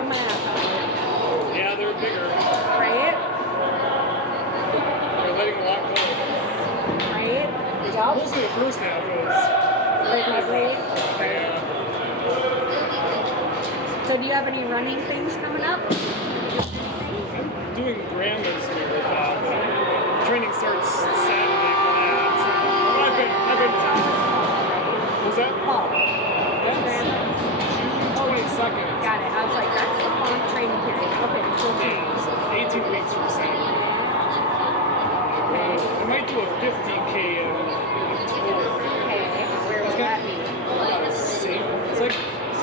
pull my ass out. Yeah, they're bigger. Right? They're letting a lot go. Right? Yup. Mostly the first half was. Like my blade. Yeah. So do you have any running things coming up? I'm doing Graham this week with training starts Saturday for that. But I've been. Was that? Fall. That's June 22nd. Got it. I was like, that's the long training period. Okay, so Yeah, so 18 weeks from Saturday. okay. I might do a 50K in October. Okay. Where would that be? It's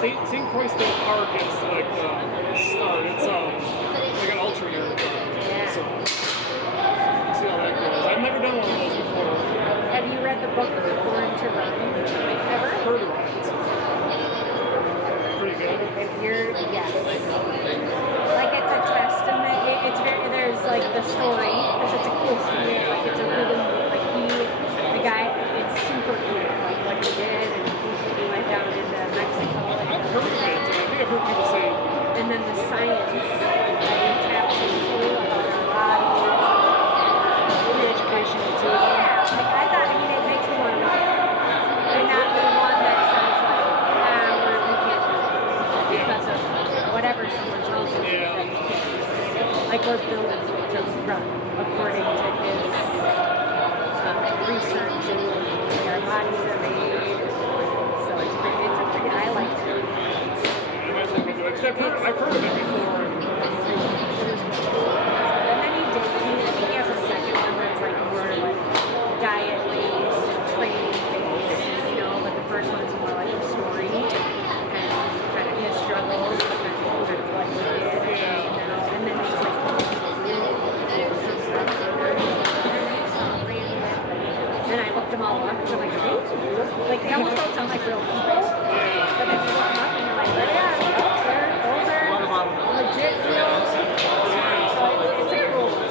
like St. Croix State Park is like the start. It's like an ultra marathon. Yeah. So see how that goes. I've never done one of those before. Have you read the book Born to Run? Ever? Heard of it. Pretty good. If you're, yes. Like it's a testament. It's very, there's like the story, because it's a cool story. Like it's a really, like the guy, it's super cool. Like what he did, and he went down into Mexico. I've heard of it. I think I've heard people say. And then the science that he taps into about our body, the education too. Yeah. Like I thought, I mean, it makes me want to know. And not the one that says like, we can't do it because of whatever someone tells us. Yeah. Like we're built to run according to his research and our bodies are made. So it's pretty, I like it. I might look into it. Except I've heard of it before. And then he did, I think he has a second one that's like more like diet based, training based, you know, but the first one's more like a story and kind of his struggles, but then kind of what he did, and then he's like, and I looked them all up because I'm like, they almost don't sound like real people, but then you look them up and you're like, yeah, those are legit real. It's a cool one.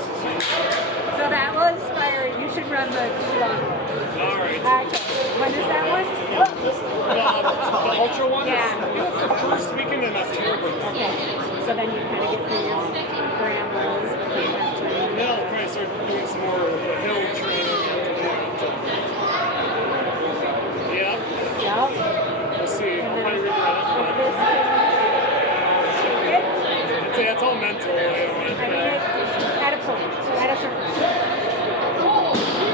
So that will inspire you. You should run the long one. Alright. Okay. When is that one? The ultra one? Yeah. I think it's the first weekend in October. Okay. So then you kind of get through your grandmas with the training. Now I'll probably start doing some more hill training after that. Yeah. Yep. We'll see. I'll probably regret If it. this can It's all mental. I mean, at a point, at a certain point.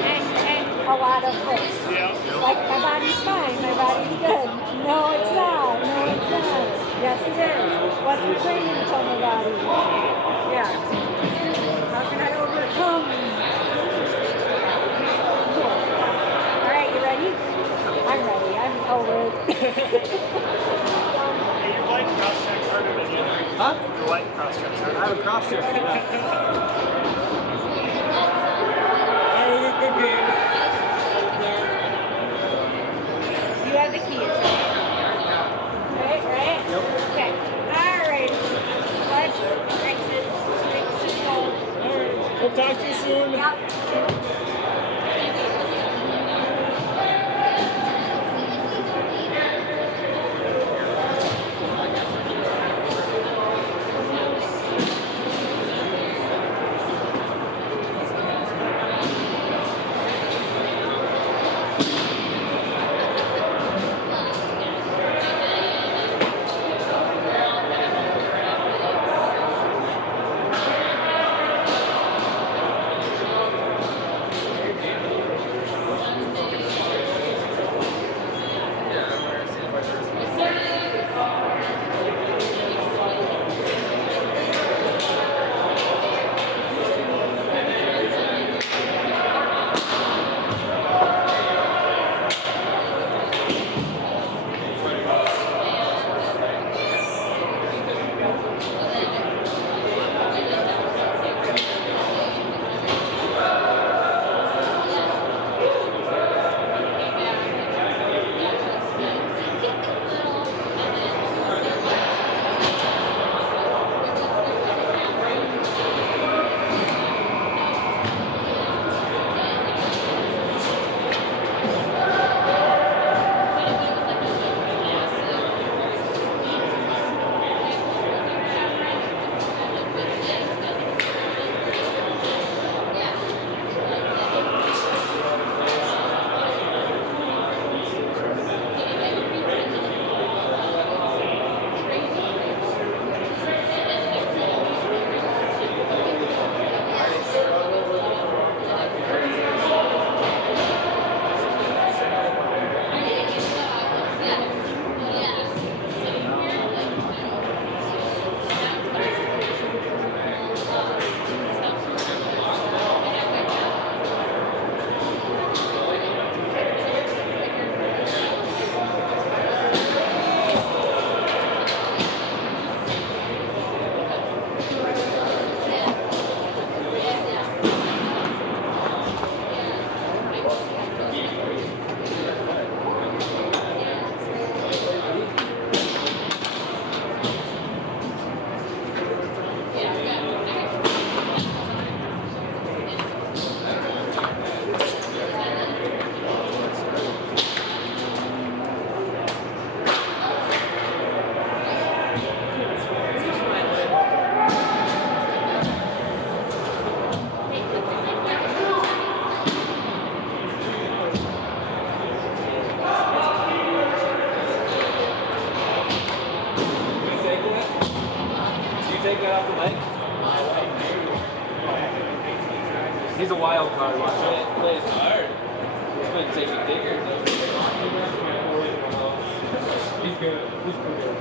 And a lot of this. Yeah. Like, my body's fine, my body's good. No, it's not. No, it's not. Yes, it is. What's the training to tell my body? Yeah. How can I overcome? Cool. All right, you ready? I'm ready. I'm over it. Your light cross checks harder than you. Huh? Your light cross checks harder. I have a cross check. Good game. You have the keys. Right? Yep. Okay. All right. Let's exit. Alright. We'll talk to you soon. Yep. take that off the mic? He's a wild card. Watch it. Plays hard. He's been taking diggers. He's good. He's pretty good.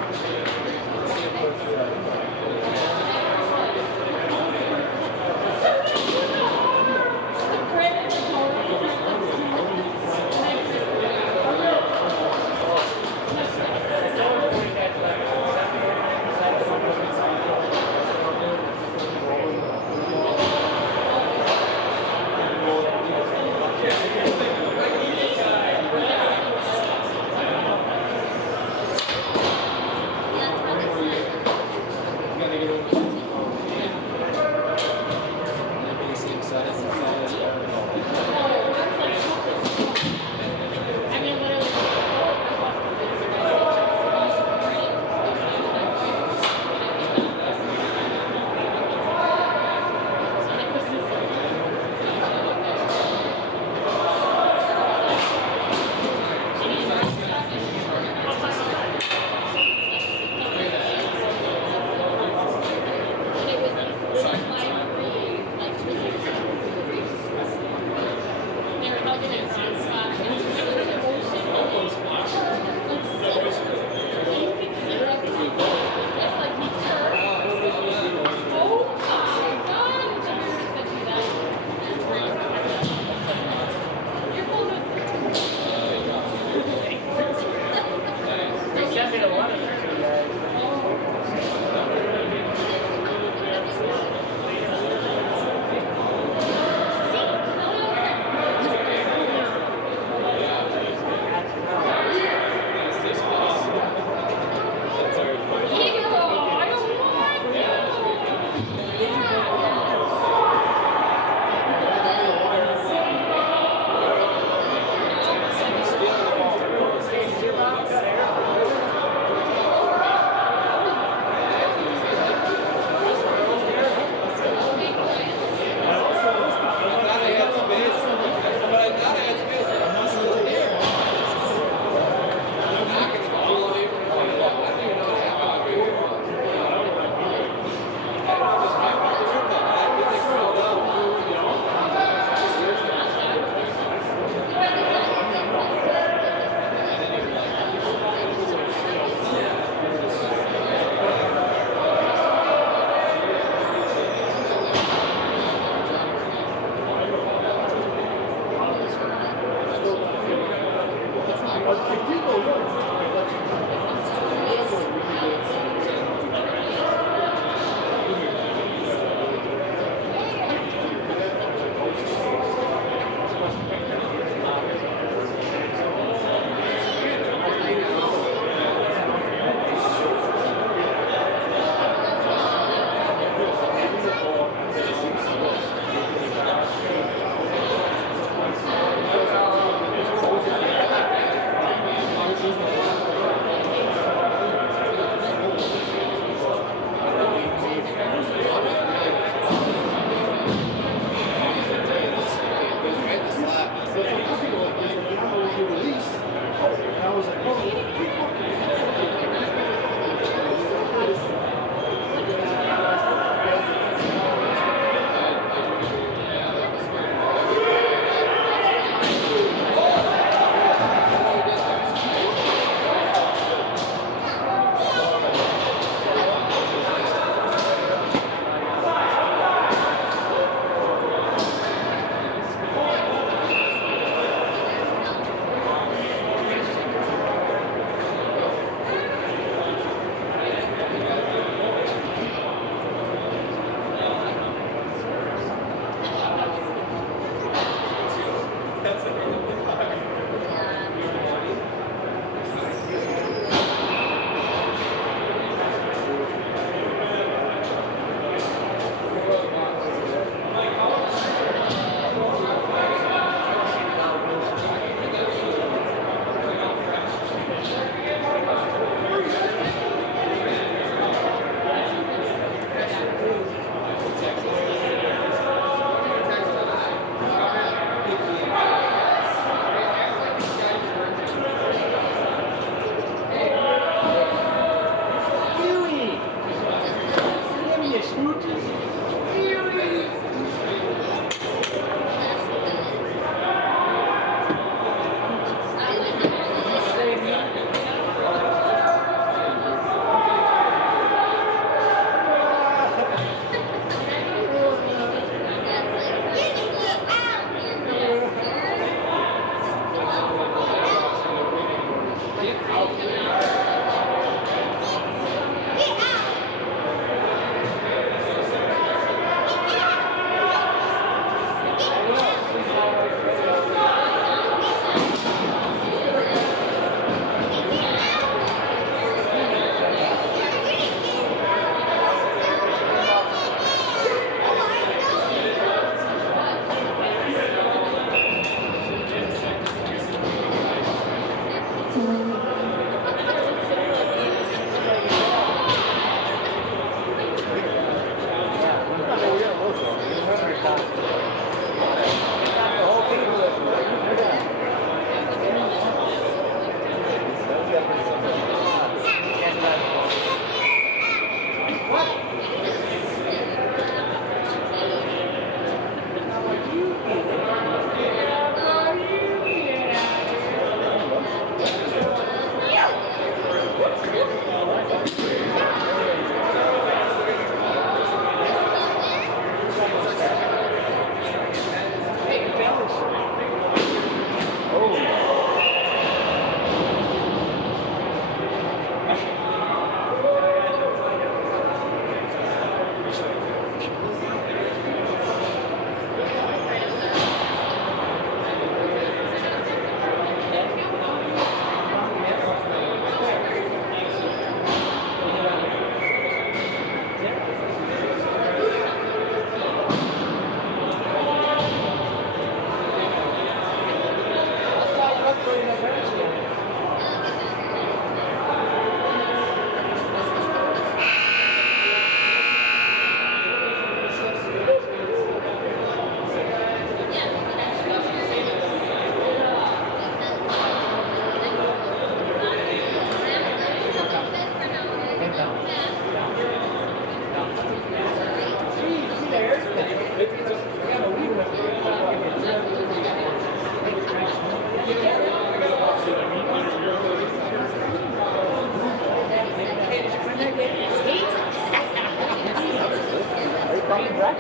Are you coming back?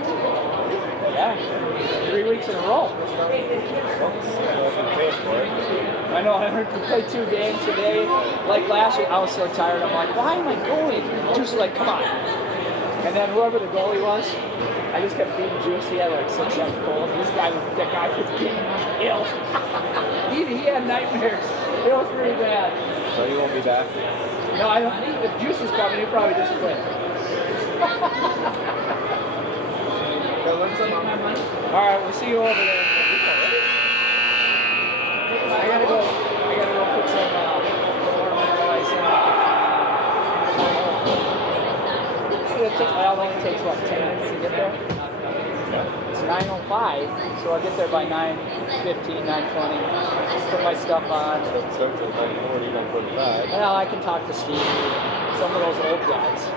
Yeah. 3 weeks in a row. I know, I heard we played 2 games today. Like last week, I was so tired. I'm like, why am I going? Juice was like, come on. And then whoever the goalie was, I just kept feeding Juice. He had like 6, 7 goals. That guy was getting ill. he had nightmares. It was pretty bad. So you won't be back? No, I don't. If Juice is coming, he'd probably just quit. All right, we'll see you over there. I gotta go put some ornamental ice in. Well, it only takes what, 10 minutes to get there? It's 9:05, so I'll get there by 9:15, 9:20. Put my stuff on. So for 9:40, 9:45. Well, I can talk to Steve, some of those old guys.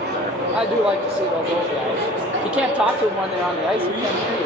I do like to see those old guys. You can't talk to them when they're on the ice, you can't hear you.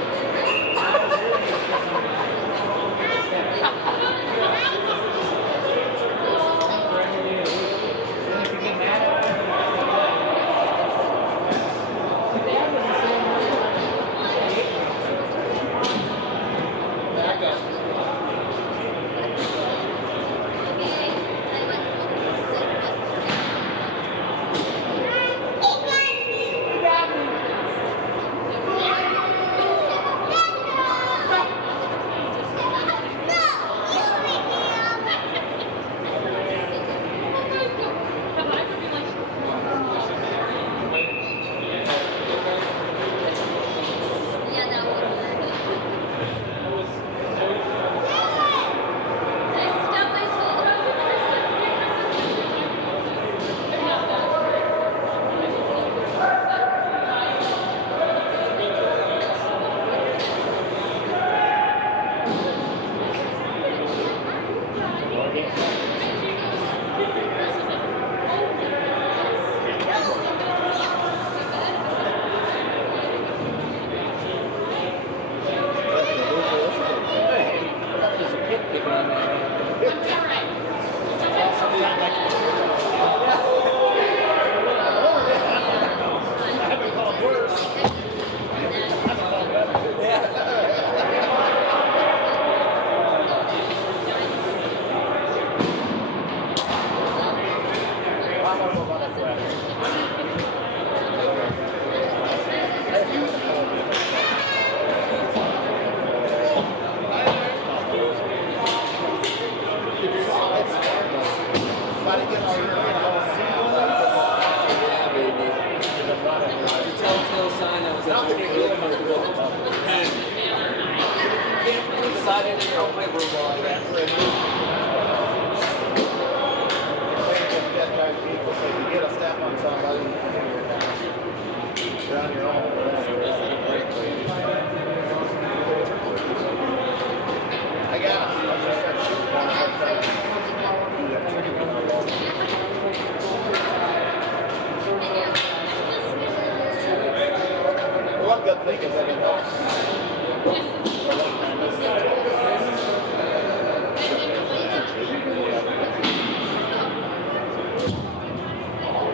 I'm thinking that it helps.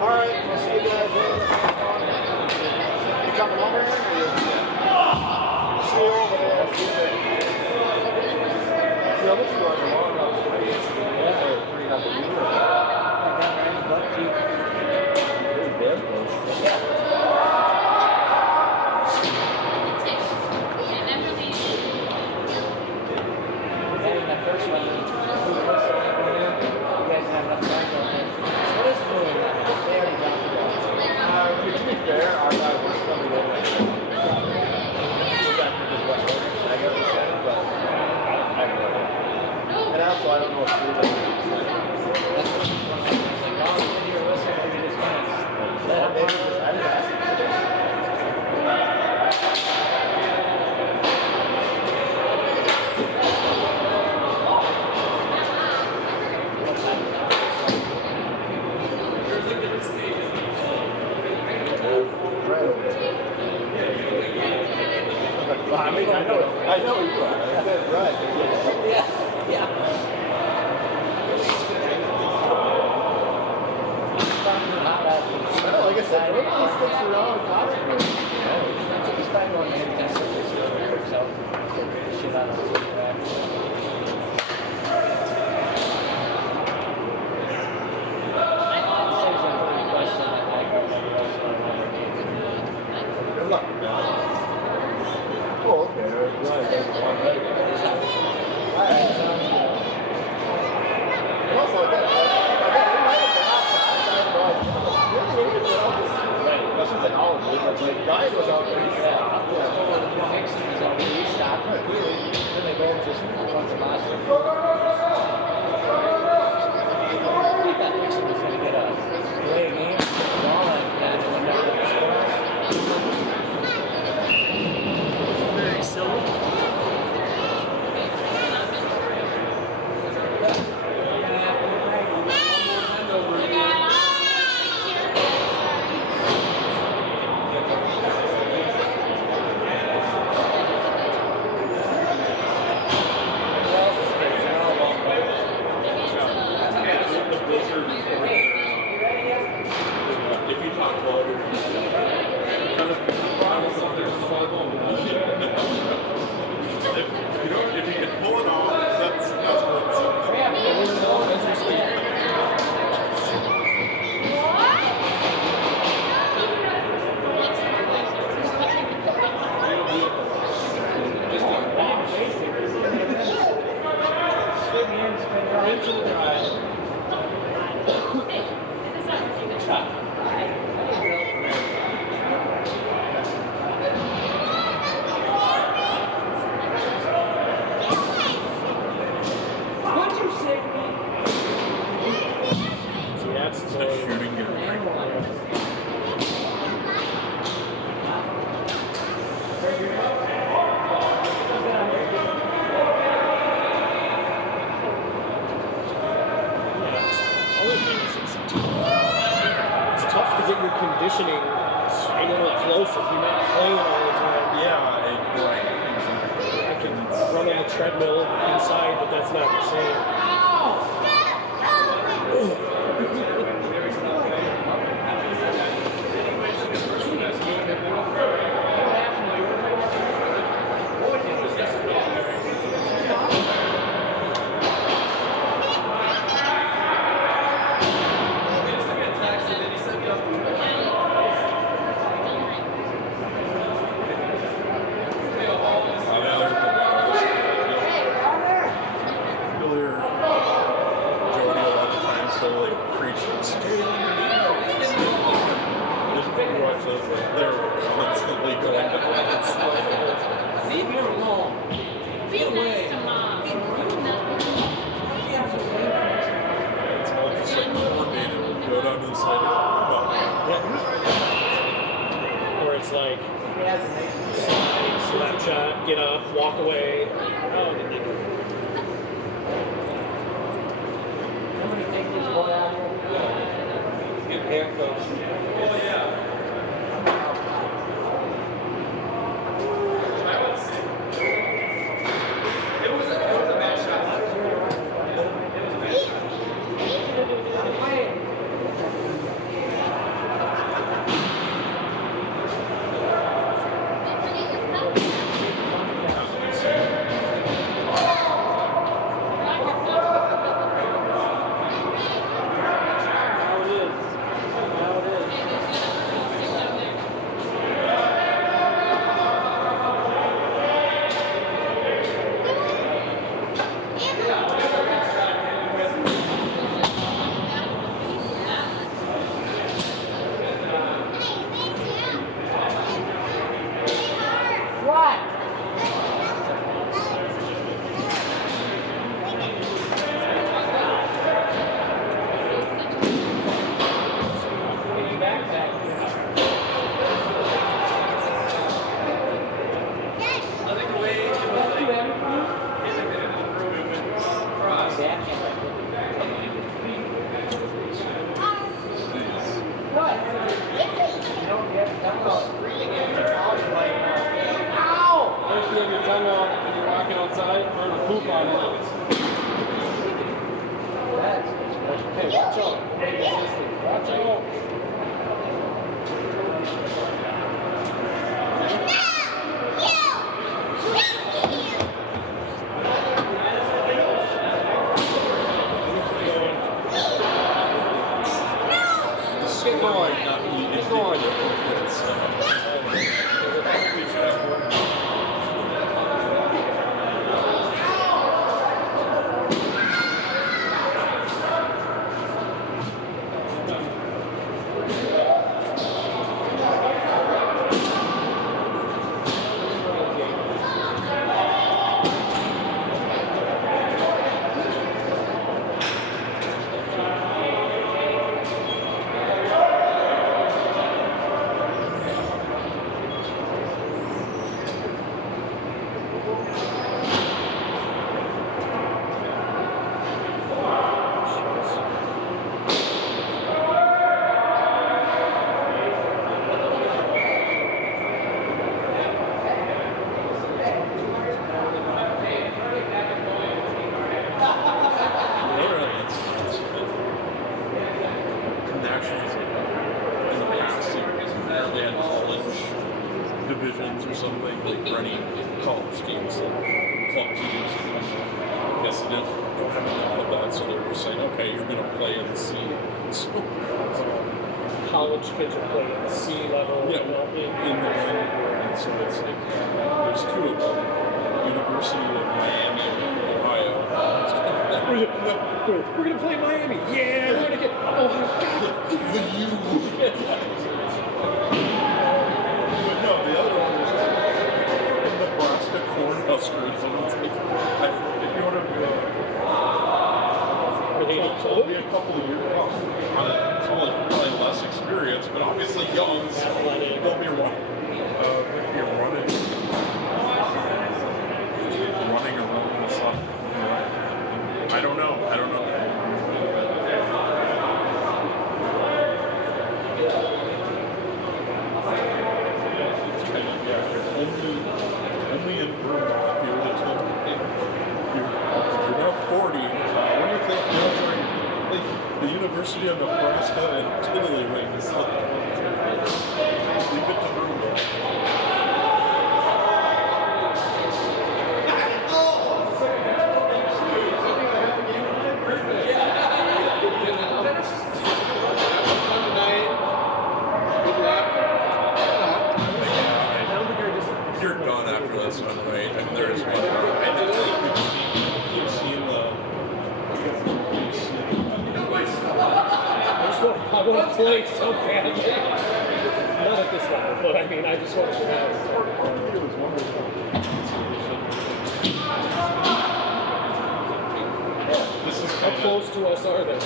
All right, we'll see you guys later. You coming over here? See you over there. The other two are the long route. Yeah, they're pretty up the And the first one, you guys have enough time on it. What is doing that? They already got the ball. To be fair, our guy was coming in like I got to say, but I have no idea. And also, I don't know if you're like, that's what I'm like, oh, you're listening, maybe just kind of let him run. I didn't ask him. Well, I mean, I know you are. I said right. Yeah. Like I said, nobody sticks around constantly. He's probably going to hit that works out. Shit out of it. Good luck. Oh, okay. Alright, sounds good. Also, I shouldn't say all of them, but like guys was out there. He stopped. Then they both just went to Boston. I thought Nixon was going to get a away game, ball, and then it went down to the score. Very silly. If you talk louder, kind of if you can pull it off, that's what's shooting game. It's tough to get your conditioning anywhere close if you're not playing all the time. Yeah, right. I can run on the treadmill inside, but that's not the same. They're constantly going to Leave me alone. Be nice to mom. It's all just like coordinated. Go down to the side. Where it's like, slide, slap shot, get up, walk away. Oh, did they do it? Somebody take this boy out here. Get handcuffs. Oh, yeah. If you have your tongue out and you're walking outside, burn a poop on it. Hey, watch out. Watch out. Get going. Get going. Nationals in the past, they had college divisions or something, like for any college teams, club teams. I guess they don't have enough of that, so they're just saying, okay, you're going to play in the C. So, College kids are playing at the C level. yeah, in the league, and so it's like, there's two of them. University of Miami, Ohio. We're gonna play Miami. Yeah, we're gonna get Ohio. The U. But no, the other one was fucking Nebraska Cornhuskers. And it's like, if you want to, only a couple of years on a probably less experience, but obviously young. They'll be running. Running around and stuff. I don't know. Only in Broome, if you were to tell me, you're now 40. What do you think the University of Nebraska and Tiddlywink is like? Leave it to Broome. You're done after this one, right? I mean, there is one. I think you've seen I want to play so badly. Not at this level, but I mean, I just want to get out of this is How close to us are they?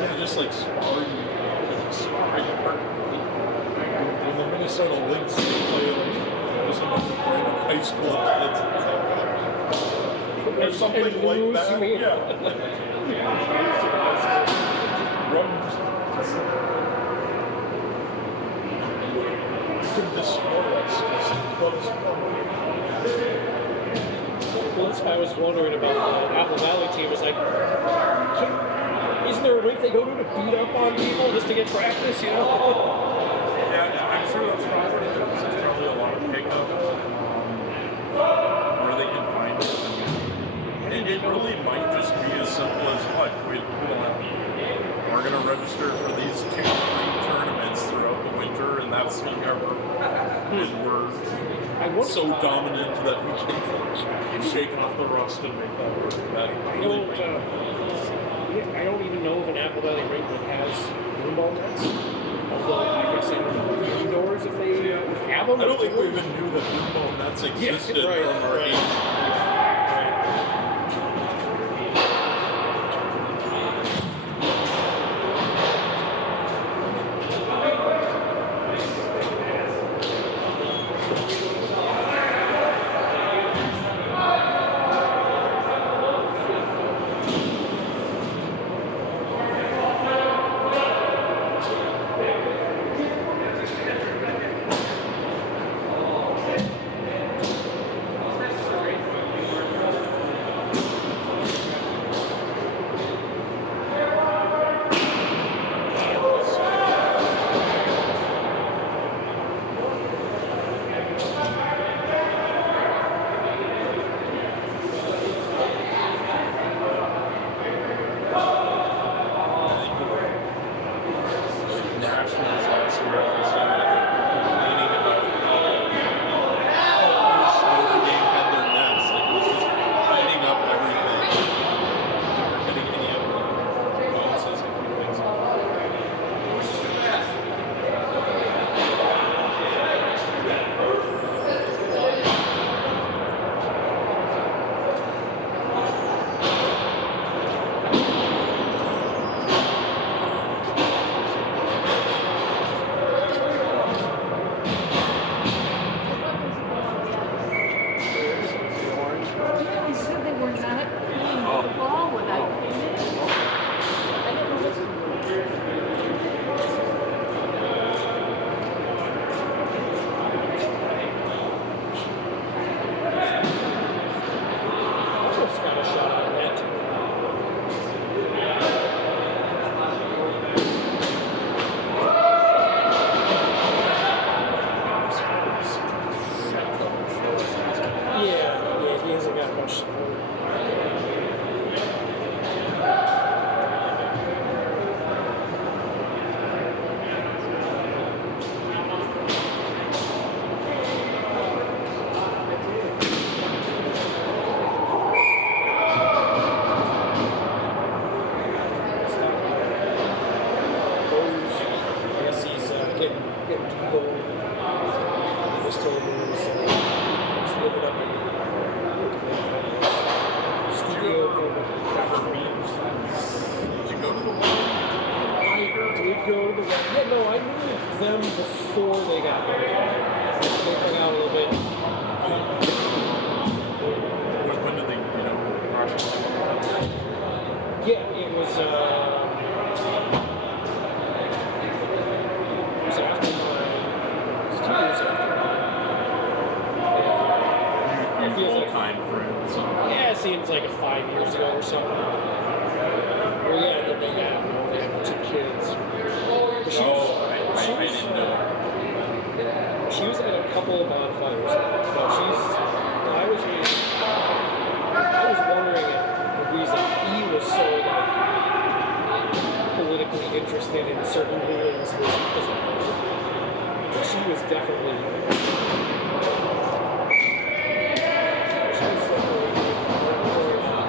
yeah, just like sparring apart. When the Minnesota Lynx play like just a bunch of random high school kids. Or something like that. Yeah. Could destroy us. Well, that's why I was wondering about the Apple Valley team. It's like, isn't there a rink they go to beat up on people just to get practice, you know? Yeah, I'm sure that's probably a lot of pickup where they can find it. And it really might just be as simple as, look, we're going to register for these 2-3 tournaments throughout the winter, and that's our and we're so dominant that we can shake off the rust and make that work. I don't even know if an Apple Valley rink that has pinball nets. Although I guess I don't know indoors if they have them. I don't think we even knew that pinball nets existed from our age. Nationals last year, I was complaining about how loose Notre Dame had their nets. Like, it was just lighting up everything. They weren't getting any of the bounces and things like that. Yeah, he said they were not playing the ball without I didn't know this. Almost got a shot on net. Yeah, he hasn't got much support. I guess he's getting people. Just told me he's living up in studio. Ever meet? Did you go to the one? I did go to the wedding. Yeah, no, I knew them before they got married. They hung out a little bit. When did they, approximately? Yeah, it was after mine. It was 2 years after mine. You feels like- full-time friends. Yeah, it seems like 5 years ago or something. Well, yeah, then they had 2 kids. But she was, I didn't know. she was at a couple of bonfires. No, I was wondering if the reason he was so like politically interested in certain rulings was because of her. But she was definitely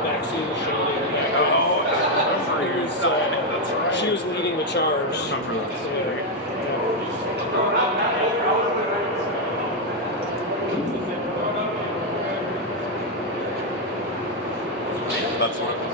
vaccine shooting. Oh, I remember It you was, saying it. That's right. she was leading the charge. I remember that story. That's what it was.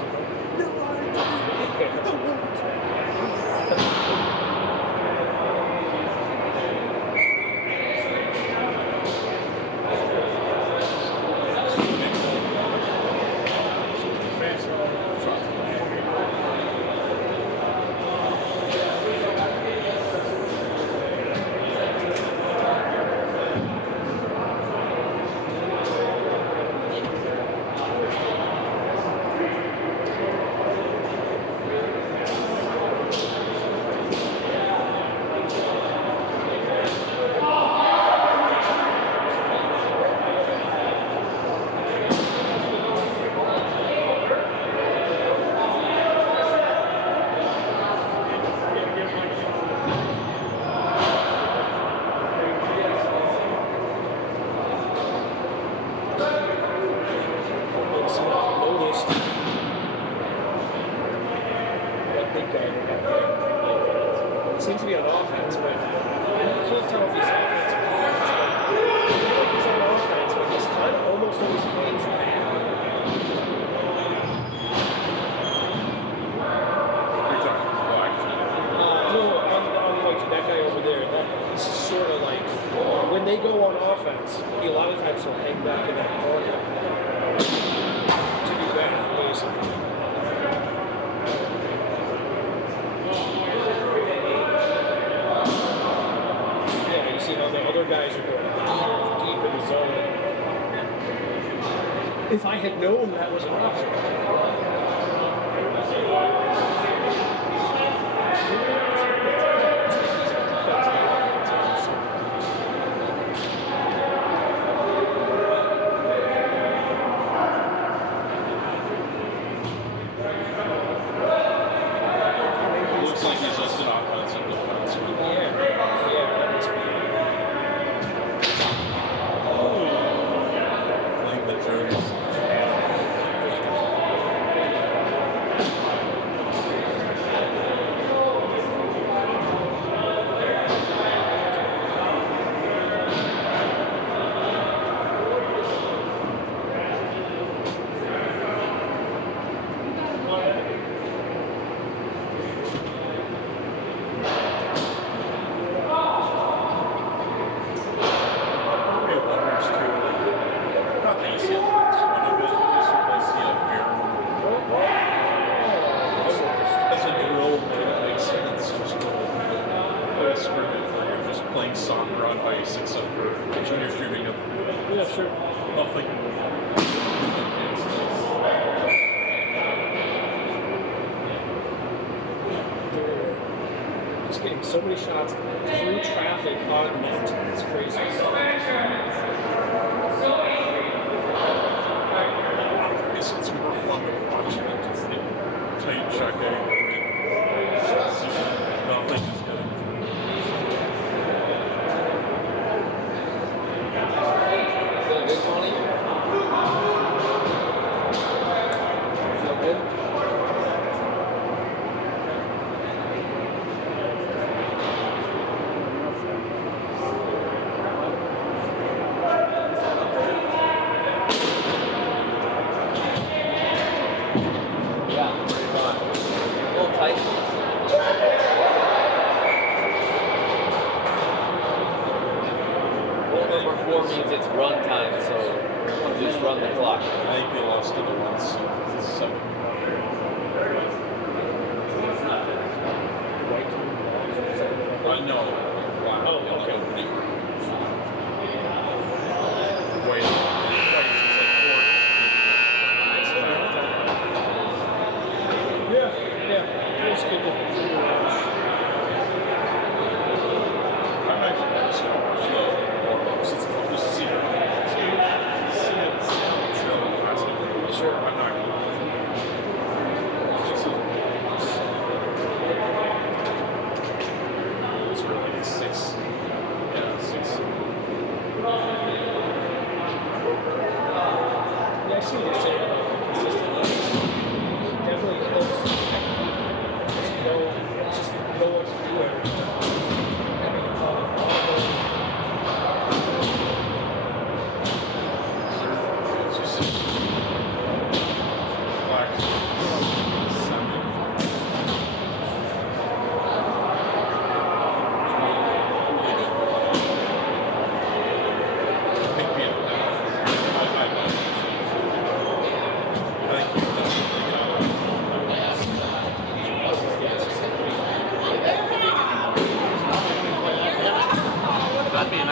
Seems to be on offense, but you can't tell if he's offense or defense. But I feel like he's on offense, but he's kind of almost always playing back. You're talking black. No, on like that guy over there. He's sort of like when they go on offense, he a lot of times will hang back in that corner to do that, basically. Yeah, you see how the other guys are going deep in the zone. If I had known that was an option. Looks like he's just an offensive defenseman. a scrimmage where you're just playing soccer on ice except for when you're shooting up. Yeah, sure. Nothing. They're just getting so many shots through traffic on net. It's crazy. It's more fun to watch than just the tight checking. Nothing is getting through. Feeling good, Tony? Feel good? Yeah, pretty much. A little tight. Rule number 4 means it's run time, so just run the clock. I think they lost to the ones. So, no. Oh, okay. White is like 4. Yeah. It's good to watch. I might just watch the warm-ups. It's fun to see it. Sure. I'm not going to. It's really 6. Yeah, 6. Yeah, I see what you're saying about consistency. Definitely helps. Just know what to do every time. Having a It's just black 7. I think we have I think you definitely That'd be an